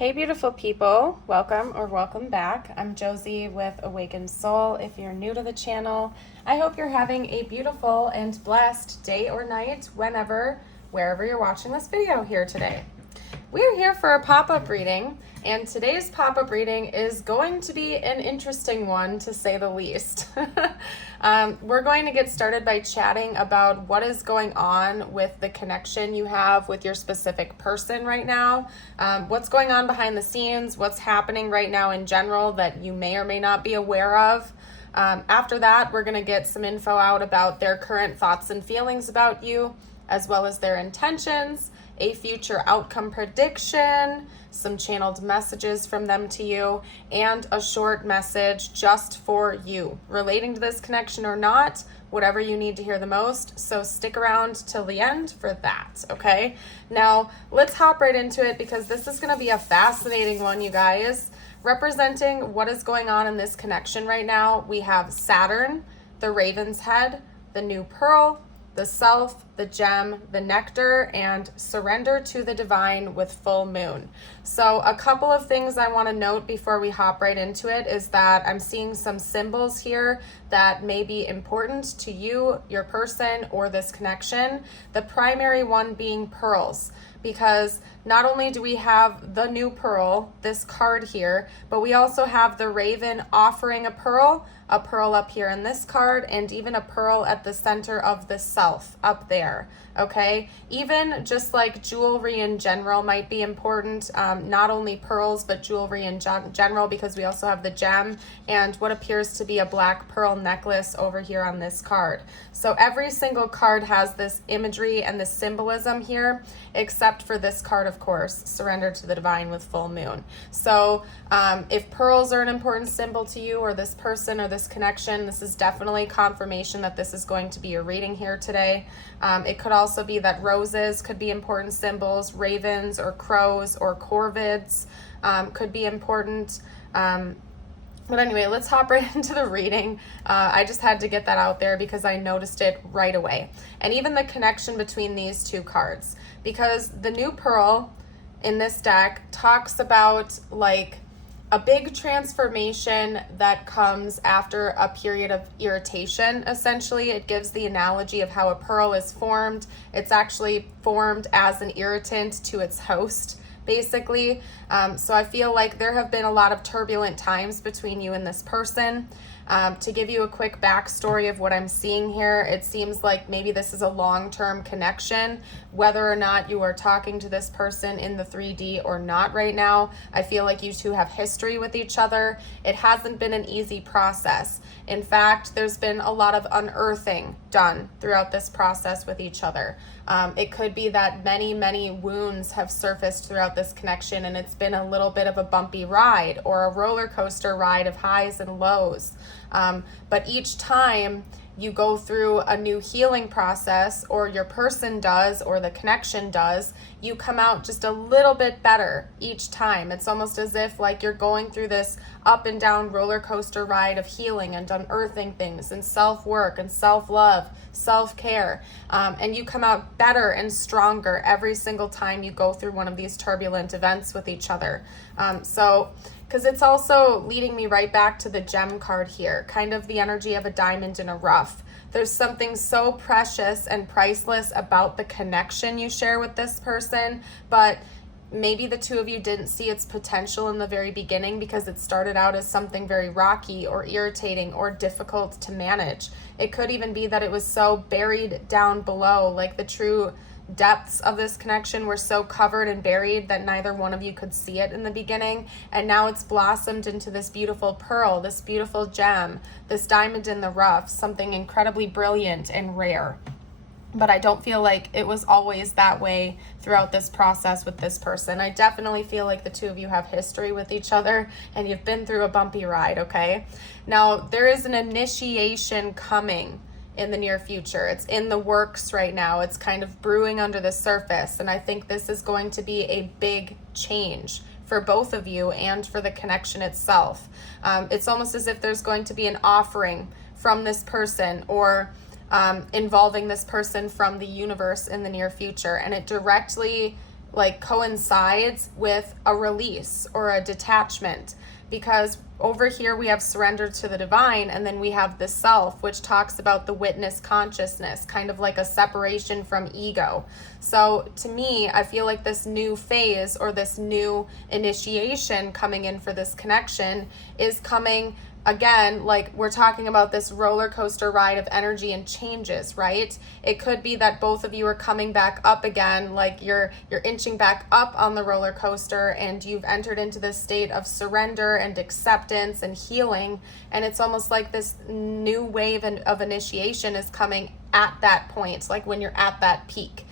Hey beautiful people, welcome or welcome back. I'm Josie with Awakened Soul. If you're new to the channel, I hope you're having a beautiful and blessed day or night wherever you're watching this video here today. We're here for a pop-up reading, and today's pop-up reading is going to be an interesting one, to say the least. We're going to get started by chatting about what is going on with the connection you have with your specific person right now, what's going on behind the scenes, what's happening right now in general that you may or may not be aware of. After that, we're going to get some info out about their current thoughts and feelings about you, as well as their intentions, a future outcome prediction, some channeled messages from them to you, and a short message just for you, relating to this connection or not, whatever you need to hear the most. So stick around till the end for that, okay? Now, let's hop right into it because this is going to be a fascinating one, you guys. Representing what is going on in this connection right now, we have Saturn, the Raven's Head, the New Pearl, the Self, the Gem, the Nectar, and Surrender to the Divine with Full Moon. So a couple of things I want to note before we hop right into it is that I'm seeing some symbols here that may be important to you, your person, or this connection. The primary one being pearls, because not only do we have the New Pearl, this card here, but we also have the Raven offering a pearl up here in this card, and even a pearl at the center of the Self up there, okay? Even just like jewelry in general might be important, not only pearls, but jewelry in general, because we also have the gem and what appears to be a black pearl necklace over here on this card. So every single card has this imagery and this symbolism here, except for this card, of course, Surrender to the Divine with Full Moon. So if pearls are an important symbol to you, or this person, or this connection, this is definitely confirmation that this is going to be your reading here today. It could also be that roses could be important symbols, ravens or crows or corvids could be important. But anyway, let's hop right into the reading. I just had to get that out there because I noticed it right away. And even the connection between these two cards, because the New Pearl in this deck talks about like a big transformation that comes after a period of irritation. Essentially, it gives the analogy of how a pearl is formed. It's actually formed as an irritant to its host, basically. So I feel like there have been a lot of turbulent times between you and this person. To give you a quick backstory of what I'm seeing here, it seems like maybe this is a long-term connection, whether or not you are talking to this person in the 3D or not right now. I feel like you two have history with each other. It hasn't been an easy process. In fact, there's been a lot of unearthing done throughout this process with each other. It could be that many wounds have surfaced throughout this connection, and it's been a little bit of a bumpy ride or a roller coaster ride of highs and lows. But each time you go through a new healing process, or your person does, or the connection does, you come out just a little bit better each time. It's almost as if like you're going through this up and down roller coaster ride of healing and unearthing things and self-work and self-love, self-care, and you come out better and stronger every single time you go through one of these turbulent events with each other. Because it's also leading me right back to the gem card here, kind of the energy of a diamond in a rough. There's something so precious and priceless about the connection you share with this person, but maybe the two of you didn't see its potential in the very beginning because it started out as something very rocky or irritating or difficult to manage. It could even be that it was so buried down below, like the true depths of this connection were so covered and buried that neither one of you could see it in the beginning, and now it's blossomed into this beautiful pearl, this beautiful gem, this diamond in the rough, something incredibly brilliant and rare. But I don't feel like it was always that way throughout this process with this person. I definitely feel like the two of you have history with each other and you've been through a bumpy ride, okay? Now, there is an initiation coming in the near future. It's in the works right now. It's kind of brewing under the surface, and I think this is going to be a big change for both of you and for the connection itself. It's almost as if there's going to be an offering from this person, or involving this person from the universe in the near future, and it directly like coincides with a release or a detachment, because over here we have surrender to the divine, and then we have the self, which talks about the witness consciousness, kind of like a separation from ego. So to me, I feel like this new phase or this new initiation coming in for this connection is coming again, like we're talking about this roller coaster ride of energy and changes, right? It could be that both of you are coming back up again, like you're inching back up on the roller coaster, and you've entered into this state of surrender and acceptance and healing, and it's almost like this new wave of initiation is coming at that point, like when you're at that peak.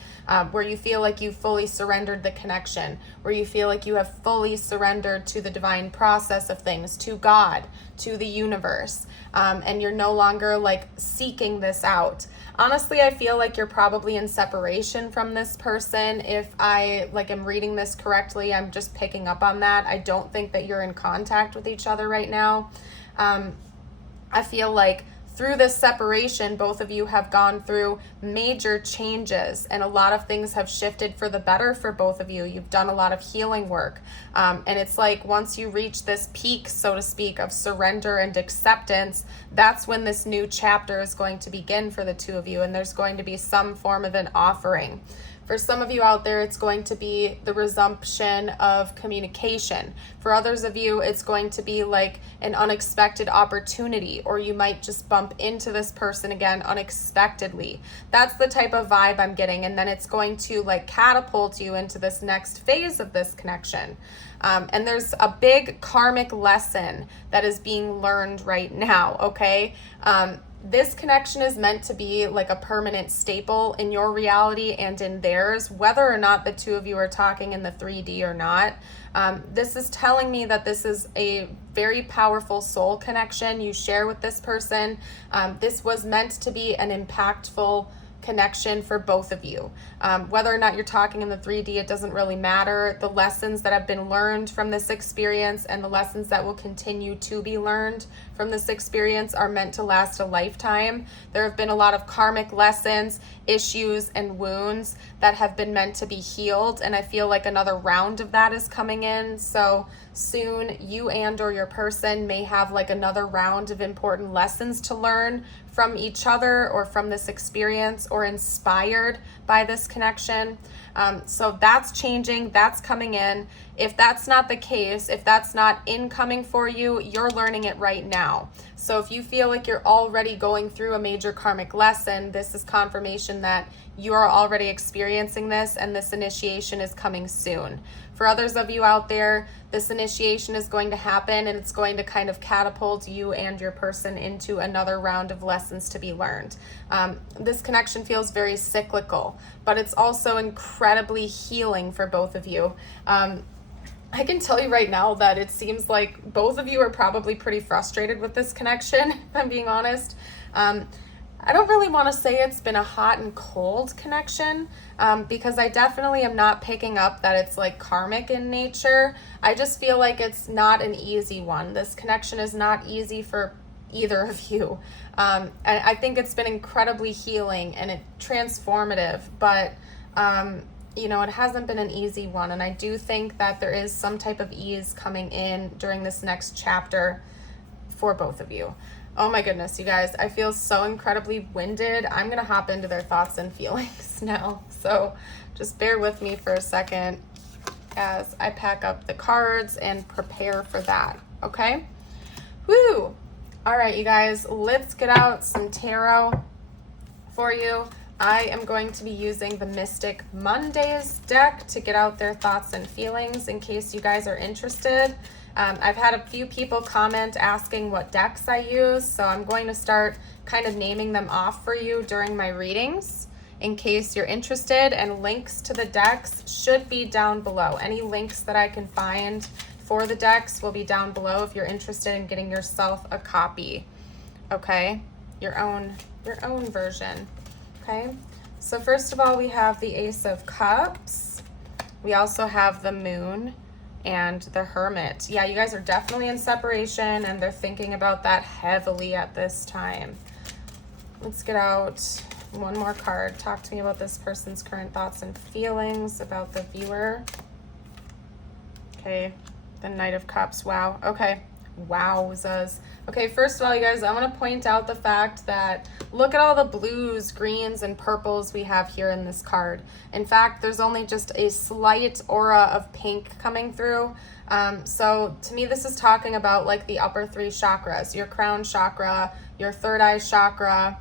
Where you feel like you fully surrendered the connection, where you feel like you have fully surrendered to the divine process of things, to God, to the universe, and you're no longer like seeking this out. Honestly, I feel like you're probably in separation from this person. If I like am reading this correctly, I'm just picking up on that. I don't think that you're in contact with each other right now. I feel like through this separation, both of you have gone through major changes, and a lot of things have shifted for the better for both of you. You've done a lot of healing work. And it's like once you reach this peak, so to speak, of surrender and acceptance, that's when this new chapter is going to begin for the two of you, and there's going to be some form of an offering. For some of you out there, it's going to be the resumption of communication. For others of you, it's going to be like an unexpected opportunity, or you might just bump into this person again unexpectedly. That's the type of vibe I'm getting. And then it's going to like catapult you into this next phase of this connection. And there's a big karmic lesson that is being learned right now, okay? This connection is meant to be like a permanent staple in your reality and in theirs, whether or not the two of you are talking in the 3D or not. This is telling me that this is a very powerful soul connection you share with this person. This was meant to be an impactful connection for both of you. Whether or not you're talking in the 3D, it doesn't really matter. The lessons that have been learned from this experience and the lessons that will continue to be learned from this experience are meant to last a lifetime. There have been a lot of karmic lessons, issues, and wounds that have been meant to be healed, and I feel like another round of that is coming in. So soon you and or your person may have like another round of important lessons to learn from each other or from this experience, or inspired by this connection. So that's changing, that's coming in. If that's not the case, if that's not incoming for you, you're learning it right now. So if you feel like you're already going through a major karmic lesson, this is confirmation that you are already experiencing this, and this initiation is coming soon. For others of you out there, this initiation is going to happen, and it's going to kind of catapult you and your person into another round of lessons to be learned. This connection feels very cyclical, but it's also incredibly healing for both of you. I can tell you right now that it seems like both of you are probably pretty frustrated with this connection, if I'm being honest. I don't really want to say it's been a hot and cold connection, because I definitely am not picking up that it's like karmic in nature. I just feel like it's not an easy one. This connection is not easy for either of you. And I think it's been incredibly healing and transformative, but it hasn't been an easy one. And I do think that there is some type of ease coming in during this next chapter for both of you. Oh my goodness, you guys, I feel so incredibly winded. I'm going to hop into their thoughts and feelings now. So just bear with me for a second as I pack up the cards and prepare for that. Okay? Woo! All right, you guys, let's get out some tarot for you. I am going to be using the Mystic Mondays deck to get out their thoughts and feelings in case you guys are interested. I've had a few people comment asking what decks I use, so I'm going to start kind of naming them off for you during my readings in case you're interested, and links to the decks should be down below. Any links that I can find for the decks will be down below if you're interested in getting yourself a copy, okay? Your own version, okay? So first of all, we have the Ace of Cups. We also have the Moon and the Hermit. Yeah, you guys are definitely in separation, and they're thinking about that heavily at this time. Let's get out One more card. Talk to me about this person's current thoughts and feelings about the viewer. Okay, the Knight of Cups. Wow. Okay. Wowzas. Okay, first of all, you guys, I want to point out the fact that look at all the blues, greens, and purples we have here in this card. In fact, there's only just a slight aura of pink coming through. So to me, this is talking about like the upper three chakras, your crown chakra, your third eye chakra,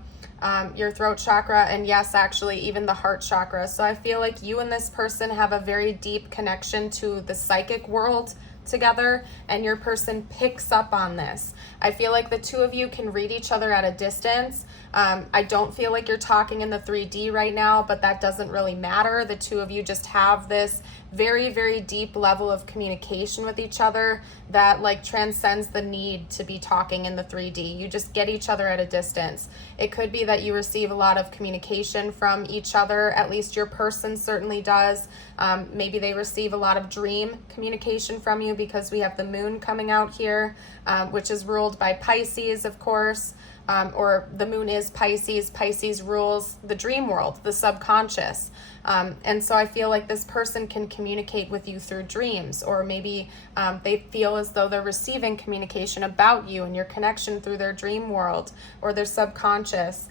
your throat chakra, and yes, actually even the heart chakra. So I feel like you and this person have a very deep connection to the psychic world together, and your person picks up on this. I feel like the two of you can read each other at a distance. I don't feel like you're talking in the 3D right now, but that doesn't really matter. The two of you just have this very, very deep level of communication with each other that like transcends the need to be talking in the 3D. You just get each other at a distance. It could be that you receive a lot of communication from each other, at least your person certainly does. Maybe they receive a lot of dream communication from you because we have the moon coming out here, which is ruled by Pisces, of course. Or the moon is Pisces. Pisces rules the dream world, the subconscious. And so I feel like this person can communicate with you through dreams, or maybe they feel as though they're receiving communication about you and your connection through their dream world or their subconscious.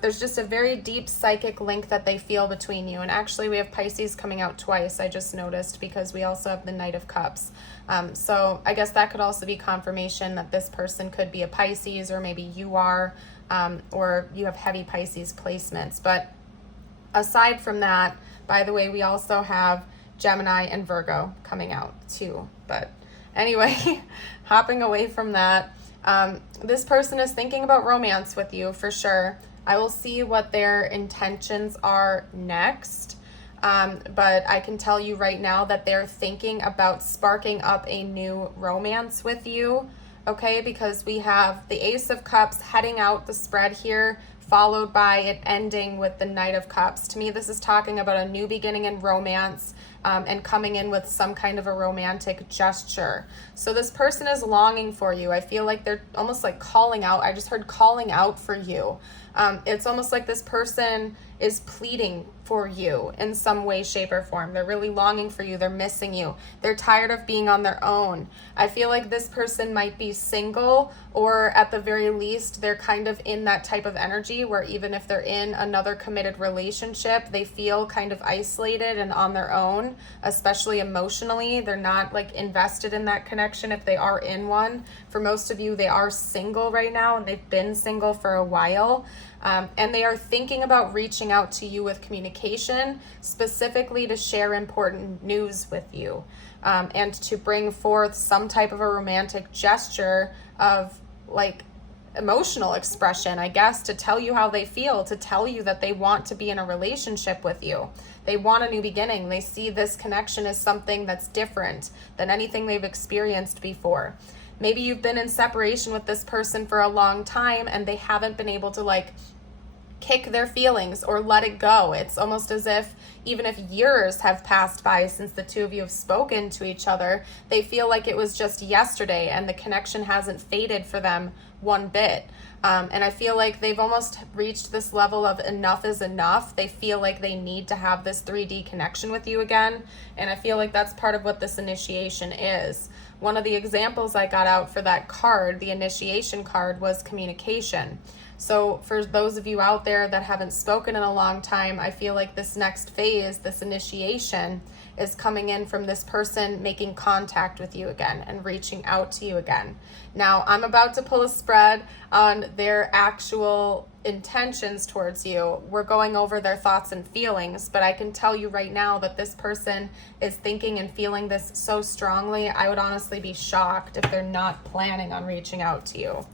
There's just a very deep psychic link that they feel between you. And actually we have Pisces coming out twice, I just noticed, because we also have the Knight of Cups. So I guess that could also be confirmation that this person could be a Pisces, or maybe you are, or you have heavy Pisces placements. But aside from that, by the way, we also have Gemini and Virgo coming out too. But anyway, hopping away from that, this person is thinking about romance with you for sure. I will see what their intentions are next. But I can tell you right now that they're thinking about sparking up a new romance with you, okay? Because we have the Ace of Cups heading out the spread here, followed by it ending with the Knight of Cups. To me, this is talking about a new beginning in romance, and coming in with some kind of a romantic gesture. So this person is longing for you. I feel like they're almost like calling out. I just heard calling out for you. It's almost like this person is pleading for you in some way, shape, or form. They're really longing for you. They're missing you. They're tired of being on their own. I feel like this person might be single, or at the very least, they're kind of in that type of energy where even if they're in another committed relationship, they feel kind of isolated and on their own, especially emotionally. They're not like invested in that connection if they are in one. For most of you, they are single right now, and they've been single for a while. And they are thinking about reaching out to you with communication, specifically to share important news with you, and to bring forth some type of a romantic gesture of like emotional expression, I guess, to tell you how they feel, to tell you that they want to be in a relationship with you. They want a new beginning. They see this connection as something that's different than anything they've experienced before. Maybe you've been in separation with this person for a long time and they haven't been able to like kick their feelings or let it go. It's almost as if even if years have passed by since the two of you have spoken to each other, they feel like it was just yesterday and the connection hasn't faded for them one bit. And I feel like they've almost reached this level of enough is enough. They feel like they need to have this 3D connection with you again. And I feel like that's part of what this initiation is. One of the examples I got out for that card, the initiation card, was communication. So for those of you out there that haven't spoken in a long time, I feel like this next phase, this initiation, is coming in from this person making contact with you again and reaching out to you again. Now, I'm about to pull a spread on their actual intentions towards you. We're going over their thoughts and feelings, but I can tell you right now that this person is thinking and feeling this so strongly. I would honestly be shocked if they're not planning on reaching out to you.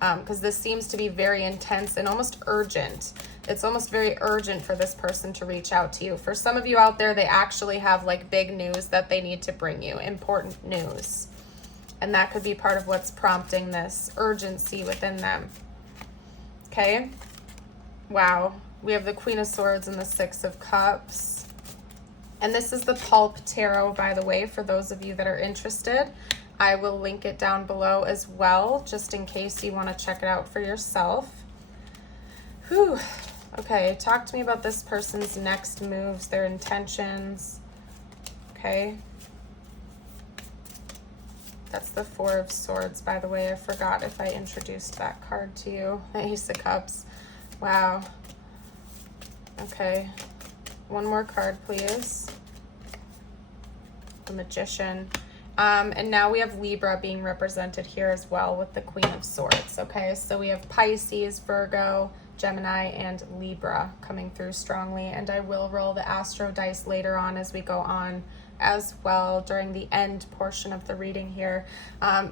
Because this seems to be very intense and almost urgent. It's almost very urgent for this person to reach out to you. For some of you out there, they actually have like big news that they need to bring you, important news. And that could be part of what's prompting this urgency within them. Okay. Wow. We have the Queen of Swords and the Six of Cups. And this is the Pulp Tarot, by the way, for those of you that are interested. I will link it down below as well, just in case you want to check it out for yourself. Whew. Okay, talk to me about this person's next moves, their intentions. Okay. That's the Four of Swords, by the way. I forgot if I introduced that card to you. The Ace of Cups. Wow. Okay. One more card, please. The Magician. And now we have Libra being represented here as well with the Queen of Swords. Okay, so we have Pisces, Virgo, Gemini, and Libra coming through strongly. And I will roll the Astro dice later on as we go on as well during the end portion of the reading here.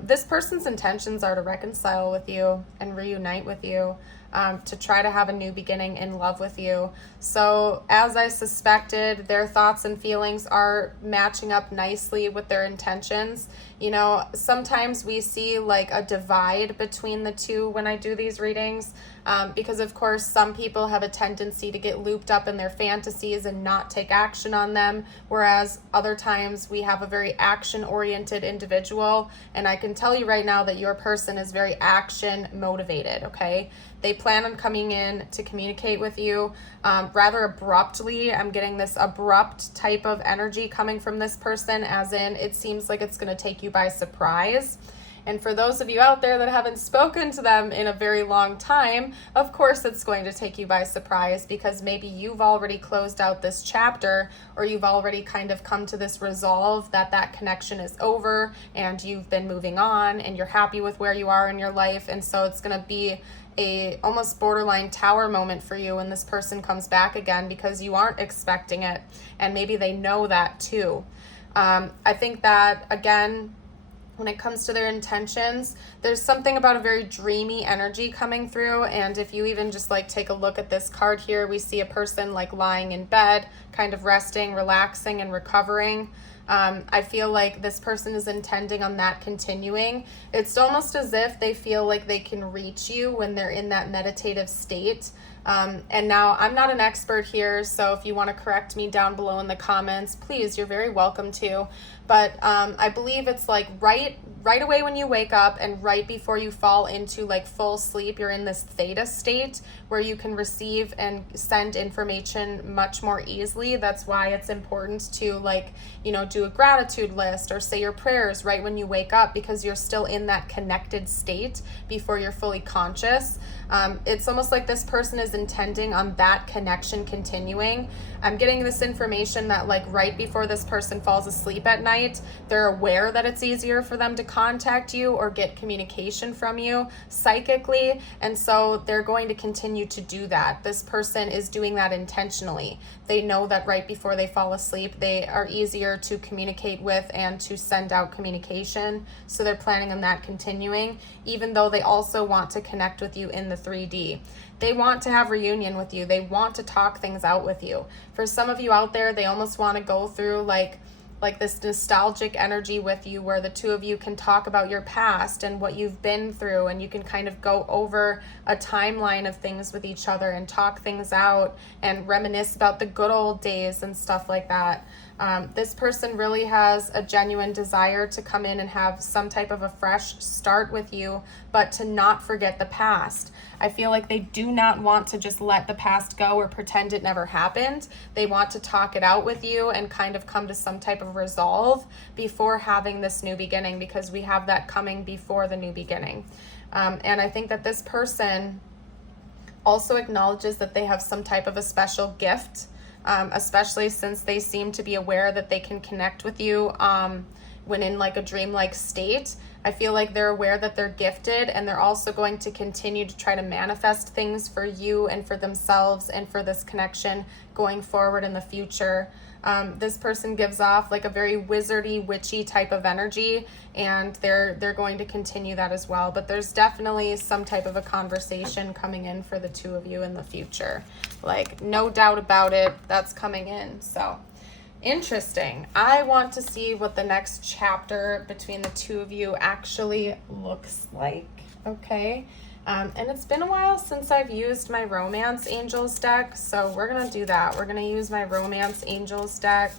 This person's intentions are to reconcile with you and reunite with you, to try to have a new beginning in love with you. So as I suspected, their thoughts and feelings are matching up nicely with their intentions. You know, sometimes we see like a divide between the two when I do these readings, because of course some people have a tendency to get looped up in their fantasies and not take action on them, whereas other times we have a very action-oriented individual. And I can tell you right now that your person is very action motivated, okay? They plan on coming in to communicate with you rather abruptly. I'm getting this abrupt type of energy coming from this person, as in it seems like it's going to take you by surprise. And for those of you out there that haven't spoken to them in a very long time, of course it's going to take you by surprise, because maybe you've already closed out this chapter, or you've already kind of come to this resolve that that connection is over and you've been moving on and you're happy with where you are in your life. And so it's going to be a almost borderline tower moment for you when this person comes back again, because you aren't expecting it, and maybe they know that too. I think that, again, when it comes to their intentions, there's something about a very dreamy energy coming through. And if you even just like take a look at this card here, we see a person like lying in bed, kind of resting, relaxing, and recovering. I feel like this person is intending on that continuing. It's almost as if they feel like they can reach you when they're in that meditative state. And now I'm not an expert here, so if you want to correct me down below in the comments, please, you're very welcome to. But I believe it's like right away when you wake up and right before you fall into like full sleep, you're in this theta state where you can receive and send information much more easily. That's why it's important to, like, you know, do a gratitude list or say your prayers right when you wake up, because you're still in that connected state before you're fully conscious. It's almost like this person is intending on that connection continuing. I'm getting this information that like right before this person falls asleep at night, they're aware that it's easier for them to contact you or get communication from you psychically. And so they're going to continue to do that. This person is doing that intentionally. They know that right before they fall asleep, they are easier to communicate with and to send out communication. So they're planning on that continuing, even though they also want to connect with you in the 3D. They want to have reunion with you. They want to talk things out with you. For some of you out there, they almost want to go through like this nostalgic energy with you, where the two of you can talk about your past and what you've been through, and you can kind of go over a timeline of things with each other and talk things out and reminisce about the good old days and stuff like that. This person really has a genuine desire to come in and have some type of a fresh start with you, but to not forget the past. I feel like they do not want to just let the past go or pretend it never happened. They want to talk it out with you and kind of come to some type of resolve before having this new beginning, because we have that coming before the new beginning. And I think that this person also acknowledges that they have some type of a special gift, especially since they seem to be aware that they can connect with you when in like a dreamlike state. I feel like they're aware that they're gifted, and they're also going to continue to try to manifest things for you and for themselves and for this connection going forward in the future. This person gives off like a very wizardy, witchy type of energy, and they're going to continue that as well. But there's definitely some type of a conversation coming in for the two of you in the future. Like, no doubt about it, that's coming in. So interesting. I want to see what the next chapter between the two of you actually looks like. Okay. And it's been a while since I've used my Romance Angels deck, so we're going to do that. We're going to use my Romance Angels deck.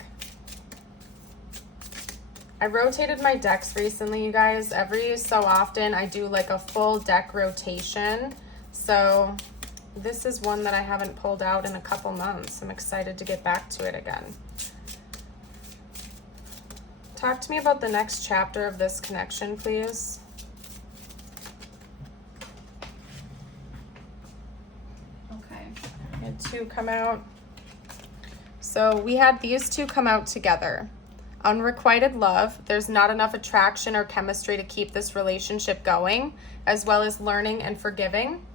I rotated my decks recently, you guys. Every so often I do like a full deck rotation. So This is one that I haven't pulled out in a couple months. I'm excited to get back to it again. Talk to me about the next chapter of this connection, please. Okay. We had two come out. So we had these two come out together. Unrequited love, there's not enough attraction or chemistry to keep this relationship going, as well as learning and forgiving.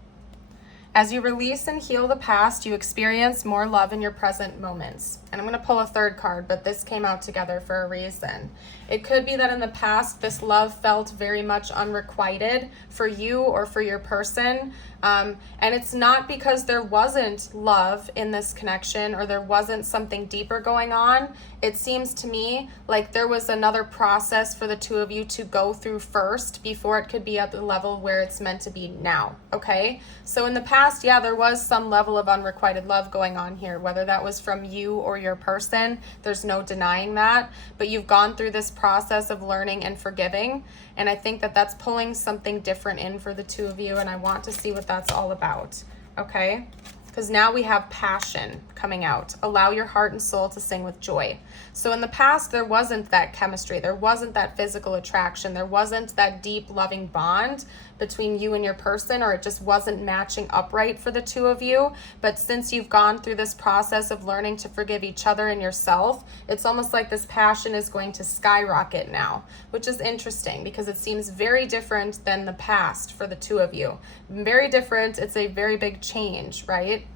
As you release and heal the past, you experience more love in your present moments. And I'm going to pull a third card, but this came out together for a reason. It could be that in the past, this love felt very much unrequited for you or for your person. And it's not because there wasn't love in this connection or there wasn't something deeper going on. It seems to me like there was another process for the two of you to go through first before it could be at the level where it's meant to be now, okay? So in the past, yeah, there was some level of unrequited love going on here, whether that was from you or your person. There's no denying that, but you've gone through this process of learning and forgiving, and I think that that's pulling something different in for the two of you, and I want to see what that's all about, okay? Because now we have passion coming out. Allow your heart and soul to sing with joy. So in the past, there wasn't that chemistry. There wasn't that physical attraction. There wasn't that deep, loving bond between you and your person, or it just wasn't matching up right for the two of you. But since you've gone through this process of learning to forgive each other and yourself, it's almost like this passion is going to skyrocket now, which is interesting because it seems very different than the past for the two of you. Very different. It's a very big change, right?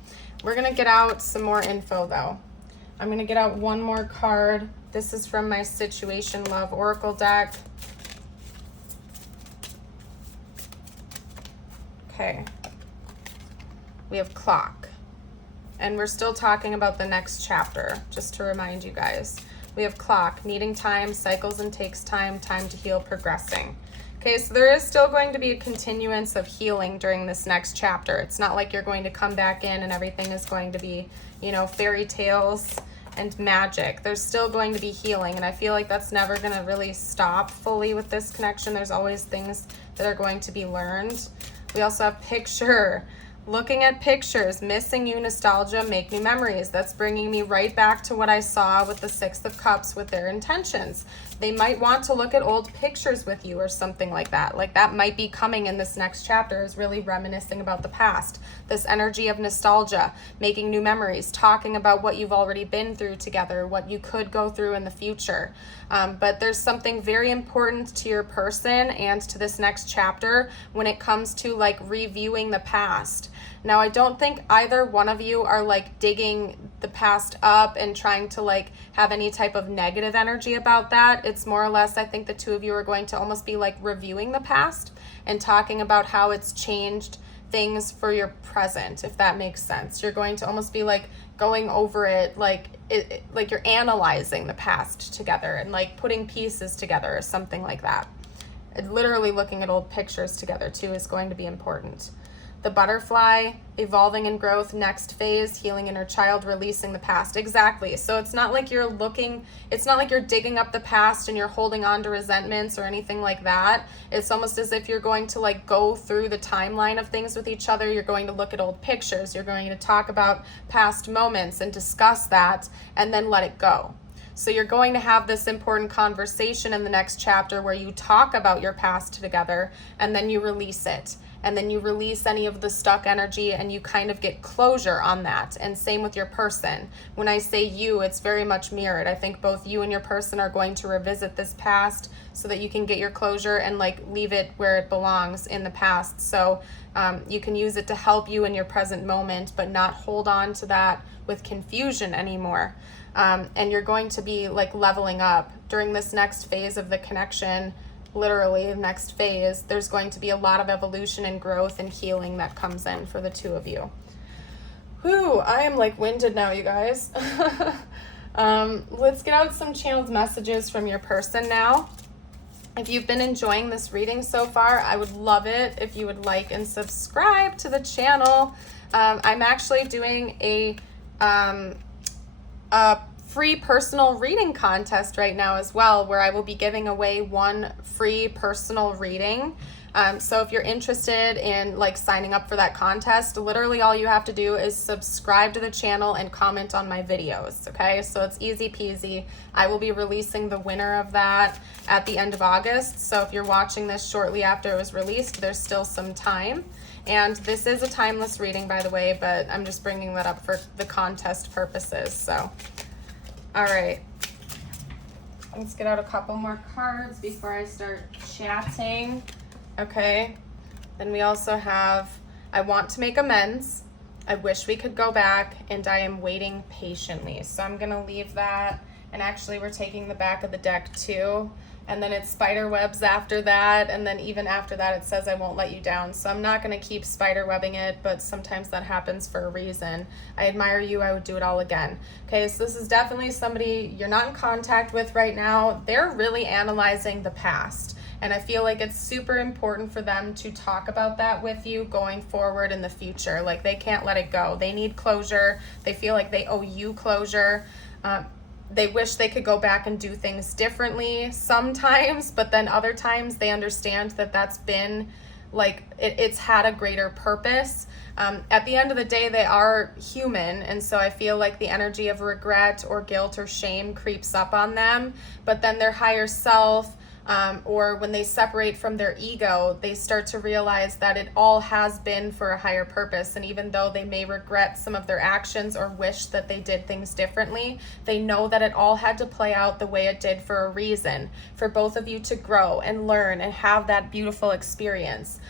We're going to get out some more info though. I'm going to get out one more card. This is from my Situation Love Oracle deck. Okay. We have Clock. And we're still talking about the next chapter, just to remind you guys. We have Clock, needing time, cycles and takes time, time to heal, progressing. Okay, so there is still going to be a continuance of healing during this next chapter. It's not like you're going to come back in and everything is going to be, you know, fairy tales and magic. There's still going to be healing, and I feel like that's never going to really stop fully with this connection. There's always things that are going to be learned. We also have Picture. Looking at pictures, missing you, nostalgia, make new memories. That's bringing me right back to what I saw with the Six of Cups with their intentions. They might want to look at old pictures with you or something like that. Like that might be coming in this next chapter, is really reminiscing about the past. This energy of nostalgia, making new memories, talking about what you've already been through together, what you could go through in the future. But there's something very important to your person and to this next chapter when it comes to like reviewing the past. Now, I don't think either one of you are like digging the past up and trying to like have any type of negative energy about that. It's more or less, I think the two of you are going to almost be like reviewing the past and talking about how it's changed things for your present, if that makes sense. You're going to almost be like going over it, like you're analyzing the past together and like putting pieces together or something like that. Literally looking at old pictures together too is going to be important. The Butterfly, evolving in growth, next phase, healing inner child, releasing the past. Exactly. So it's not like you're digging up the past and you're holding on to resentments or anything like that. It's almost as if you're going to like go through the timeline of things with each other. You're going to look at old pictures. You're going to talk about past moments and discuss that and then let it go. So you're going to have this important conversation in the next chapter where you talk about your past together and then you release it. And then you release any of the stuck energy and you kind of get closure on that. And same with your person. When I say you, it's very much mirrored. I think both you and your person are going to revisit this past so that you can get your closure and like leave it where it belongs in the past. So you can use it to help you in your present moment, but not hold on to that with confusion anymore. And you're going to be like leveling up during this next phase of the connection. Literally the next phase, there's going to be a lot of evolution and growth and healing that comes in for the two of you. Whew, I am like winded now, you guys. Let's get out some channeled messages from your person now. If you've been enjoying this reading so far, I would love it if you would like and subscribe to the channel. I'm actually doing a free personal reading contest right now as well, where I will be giving away one free personal reading. So if you're interested in like signing up for that contest, literally all you have to do is subscribe to the channel and comment on my videos, okay? So it's easy peasy. I will be releasing the winner of that at the end of August. So if you're watching this shortly after it was released, there's still some time. And this is a timeless reading, by the way, but I'm just bringing that up for the contest purposes. So, all right. Let's get out a couple more cards before I start chatting. Okay, then we also have, I want to make amends, I wish we could go back, and I am waiting patiently. So I'm gonna leave that, and actually we're taking the back of the deck too, and then it's spider webs after that, and then even after that it says I won't let you down. So I'm not gonna keep spider webbing it, but sometimes that happens for a reason. I admire you, I would do it all again. Okay, so this is definitely somebody you're not in contact with right now. They're really analyzing the past. And I feel like it's super important for them to talk about that with you going forward in the future. Like they can't let it go. They need closure. They feel like they owe you closure. They wish they could go back and do things differently sometimes, but then other times they understand that that's been like, it's had a greater purpose. At the end of the day, they are human, and so I feel like the energy of regret or guilt or shame creeps up on them, but then their higher self, or when they separate from their ego, they start to realize that it all has been for a higher purpose. And even though they may regret some of their actions or wish that they did things differently, they know that it all had to play out the way it did for a reason, for both of you to grow and learn and have that beautiful experience.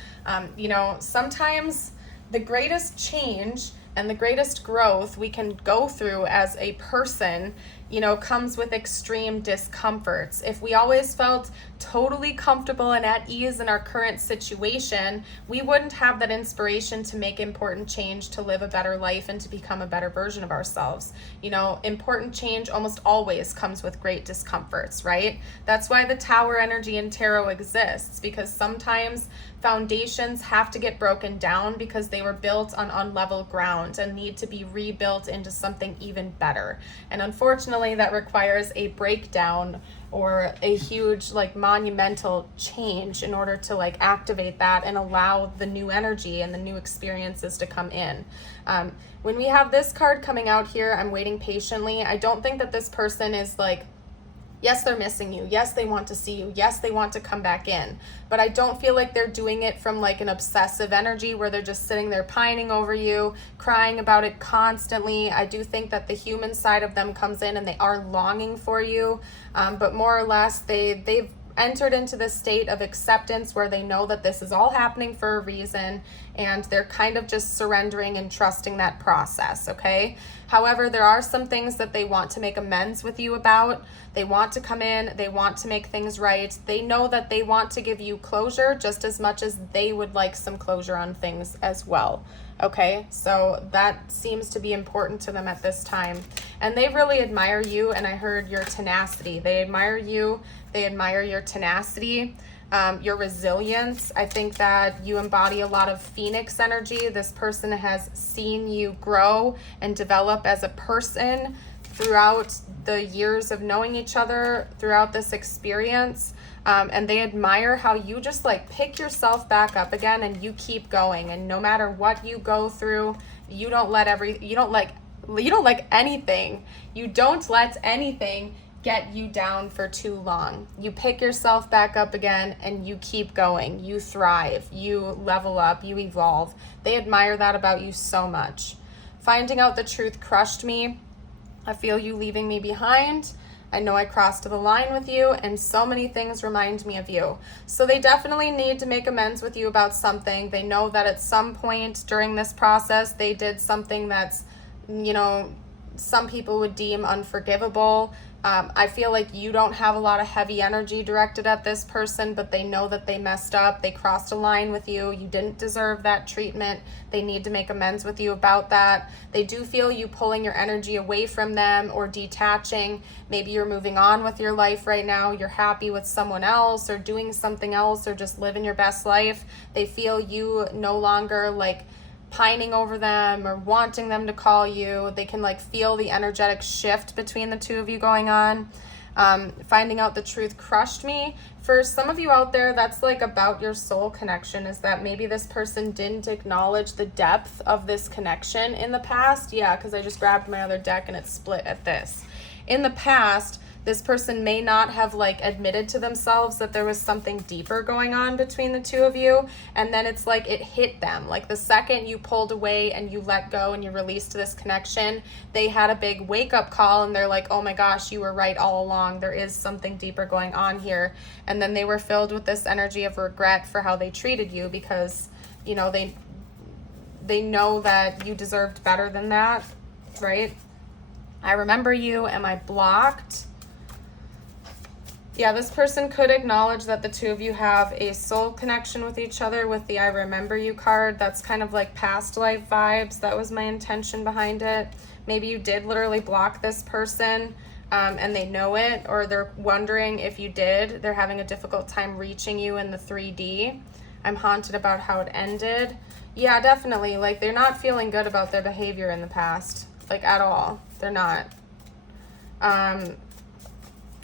You know, sometimes the greatest change and the greatest growth we can go through as a person, you know, comes with extreme discomforts. If we always felt totally comfortable and at ease in our current situation, we wouldn't have that inspiration to make important change, to live a better life, and to become a better version of ourselves. You know, important change almost always comes with great discomforts, right? That's why the Tower energy in tarot exists, because sometimes foundations have to get broken down because they were built on unlevel ground and need to be rebuilt into something even better. And unfortunately, that requires a breakdown or a huge like monumental change in order to like activate that and allow the new energy and the new experiences to come in. When we have this card coming out here, I'm waiting patiently. I don't think that this person is like, yes, they're missing you. Yes, they want to see you. Yes, they want to come back in. But I don't feel like they're doing it from like an obsessive energy where they're just sitting there pining over you, crying about it constantly. I do think that the human side of them comes in and they are longing for you. But more or less, they've entered into this state of acceptance where they know that this is all happening for a reason, and they're kind of just surrendering and trusting that process, okay? However, there are some things that they want to make amends with you about. They want to come in, they want to make things right. They know that they want to give you closure just as much as they would like some closure on things as well. Okay, so that seems to be important to them at this time. And they really admire you, and I heard your tenacity. They admire you, they admire your tenacity, your resilience. I think that you embody a lot of Phoenix energy. This person has seen you grow and develop as a person throughout the years of knowing each other, throughout this experience. And they admire how you just like pick yourself back up again and you keep going. And no matter what you go through, you don't let anything get you down for too long. You pick yourself back up again and you keep going. You thrive, you level up, you evolve. They admire that about you so much. Finding out the truth crushed me. I feel you leaving me behind. I know I crossed the line with you, and so many things remind me of you. So they definitely need to make amends with you about something. They know that at some point during this process, they did something that's, you know, some people would deem unforgivable. I feel like you don't have a lot of heavy energy directed at this person, but they know that they messed up. They crossed a line with you. You didn't deserve that treatment. They need to make amends with you about that. They do feel you pulling your energy away from them or detaching. Maybe you're moving on with your life right now. You're happy with someone else or doing something else or just living your best life. They feel you no longer like pining over them or wanting them to call you. They can like feel the energetic shift between the two of you going on. Finding out the truth crushed me. For some of you out there, that's like about your soul connection, is that maybe this person didn't acknowledge the depth of this connection in the past. Yeah, because I just grabbed my other deck and it split at this. In the past, this person may not have like admitted to themselves that there was something deeper going on between the two of you. And then it's like it hit them. Like the second you pulled away and you let go and you released this connection, they had a big wake up call and they're like, oh my gosh, you were right all along. There is something deeper going on here. And then they were filled with this energy of regret for how they treated you, because, you know, they know that you deserved better than that, right? I remember you. Am I blocked? Yeah, this person could acknowledge that the two of you have a soul connection with each other with the I remember you card. That's kind of like past life vibes. That was my intention behind it. Maybe you did literally block this person and they know it, or they're wondering if you did. They're having a difficult time reaching you in the 3D. I'm haunted about how it ended. Yeah, definitely. Like they're not feeling good about their behavior in the past, like at all. They're not.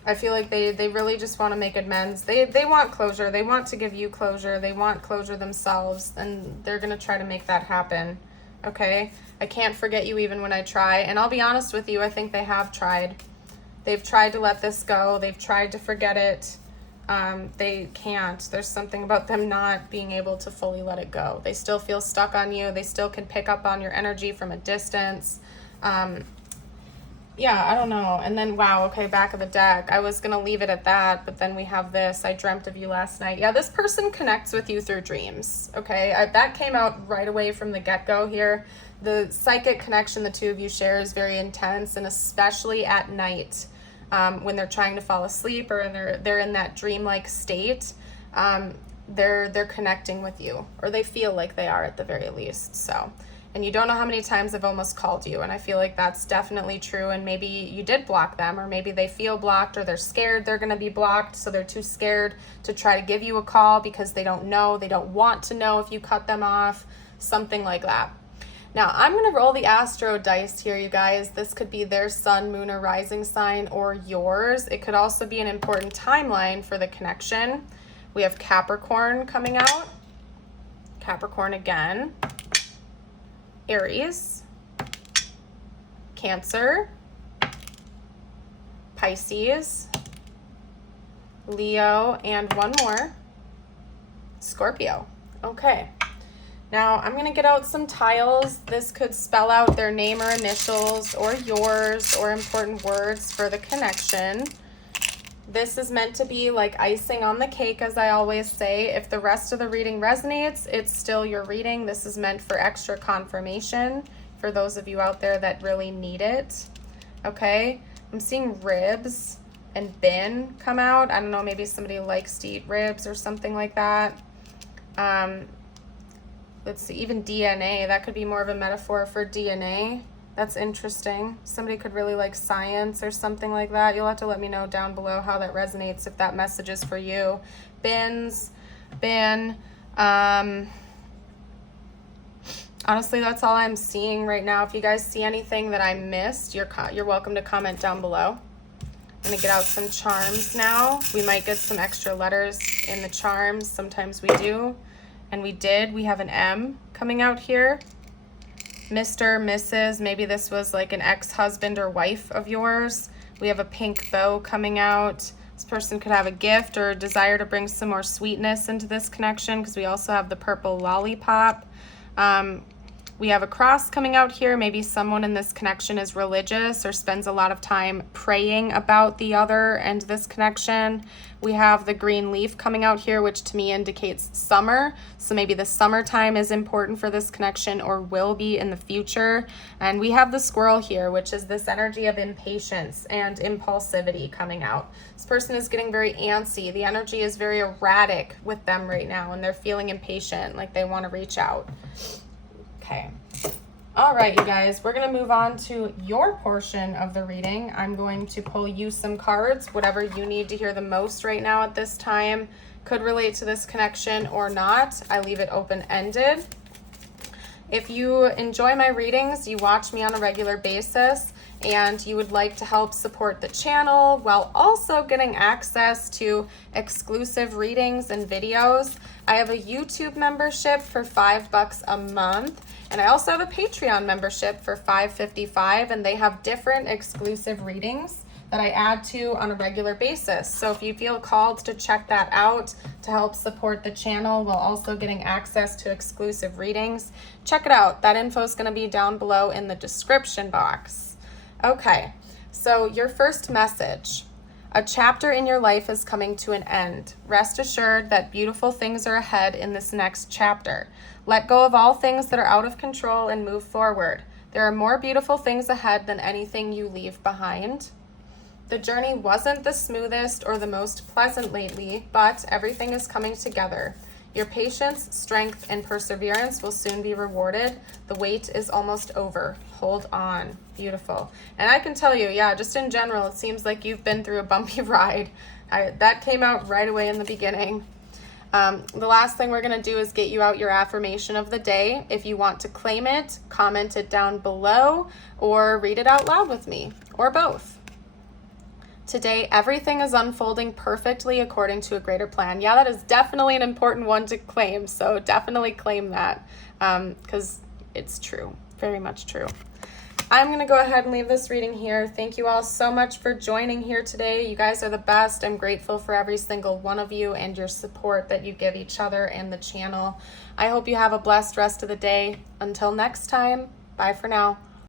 I feel like they really just want to make amends. They want closure. They want to give you closure. They want closure themselves, and they're going to try to make that happen. Okay? I can't forget you even when I try. And I'll be honest with you, I think they have tried. They've tried to let this go. They've tried to forget it. They can't. There's something about them not being able to fully let it go. They still feel stuck on you. They still can pick up on your energy from a distance. Yeah, I don't know. And then, wow, okay, back of the deck. I was going to leave it at that, but then we have this. I dreamt of you last night. Yeah, this person connects with you through dreams, okay? That came out right away from the get-go here. The psychic connection the two of you share is very intense, and especially at night when they're trying to fall asleep or they're in that dreamlike state, they're connecting with you, or they feel like they are at the very least, so... And you don't know how many times I've almost called you, and I feel like that's definitely true, and maybe you did block them, or maybe they feel blocked, or they're scared they're going to be blocked, so they're too scared to try to give you a call because they don't know, they don't want to know if you cut them off, something like that. Now, I'm going to roll the Astro dice here, you guys. This could be their sun, moon, or rising sign, or yours. It could also be an important timeline for the connection. We have Capricorn coming out. Capricorn again. Aries, Cancer, Pisces, Leo, and one more, Scorpio. Okay, now I'm going to get out some tiles. This could spell out their name or initials or yours or important words for the connection. This is meant to be like icing on the cake, as I always say. If the rest of the reading resonates, it's still your reading. This is meant for extra confirmation for those of you out there that really need it. Okay, I'm seeing ribs and bin come out. I don't know, maybe somebody likes to eat ribs or something like that. Let's see, even DNA, that could be more of a metaphor for DNA. That's interesting. Somebody could really like science or something like that. You'll have to let me know down below how that resonates, if that message is for you. Bin. Honestly, that's all I'm seeing right now. If you guys see anything that I missed, you're welcome to comment down below. I'm going to get out some charms now. We might get some extra letters in the charms. Sometimes we do. And we did. We have an M coming out here. Mr., Mrs., maybe this was like an ex-husband or wife of yours. We have a pink bow coming out. This person could have a gift or a desire to bring some more sweetness into this connection, because we also have the purple lollipop. We have a cross coming out here. Maybe someone in this connection is religious or spends a lot of time praying about the other and this connection. We have the green leaf coming out here, which to me indicates summer. So maybe the summertime is important for this connection, or will be in the future. And we have the squirrel here, which is this energy of impatience and impulsivity coming out. This person is getting very antsy. The energy is very erratic with them right now, and they're feeling impatient, like they want to reach out. Okay. All right, you guys, we're going to move on to your portion of the reading. I'm going to pull you some cards, whatever you need to hear the most right now at this time. Could relate to this connection or not. I leave it open-ended. If you enjoy my readings, you watch me on a regular basis, and you would like to help support the channel while also getting access to exclusive readings and videos, I have a YouTube membership for $5 a month, and I also have a Patreon membership for $5.55, and they have different exclusive readings that I add to on a regular basis. So if you feel called to check that out to help support the channel while also getting access to exclusive readings, check it out. That info is going to be down below in the description box. Okay, so your first message. A chapter in your life is coming to an end. Rest assured that beautiful things are ahead in this next chapter. Let go of all things that are out of control and move forward. There are more beautiful things ahead than anything you leave behind. The journey wasn't the smoothest or the most pleasant lately, but everything is coming together. Your patience, strength, and perseverance will soon be rewarded. The wait is almost over. Hold on. Beautiful. And I can tell you, yeah, just in general, it seems like you've been through a bumpy ride. That came out right away in the beginning. The last thing we're going to do is get you out your affirmation of the day. If you want to claim it, comment it down below or read it out loud with me, or both. Today, everything is unfolding perfectly according to a greater plan. Yeah, that is definitely an important one to claim, so definitely claim that because it's true, very much true. I'm going to go ahead and leave this reading here. Thank you all so much for joining here today. You guys are the best. I'm grateful for every single one of you and your support that you give each other and the channel. I hope you have a blessed rest of the day. Until next time, bye for now.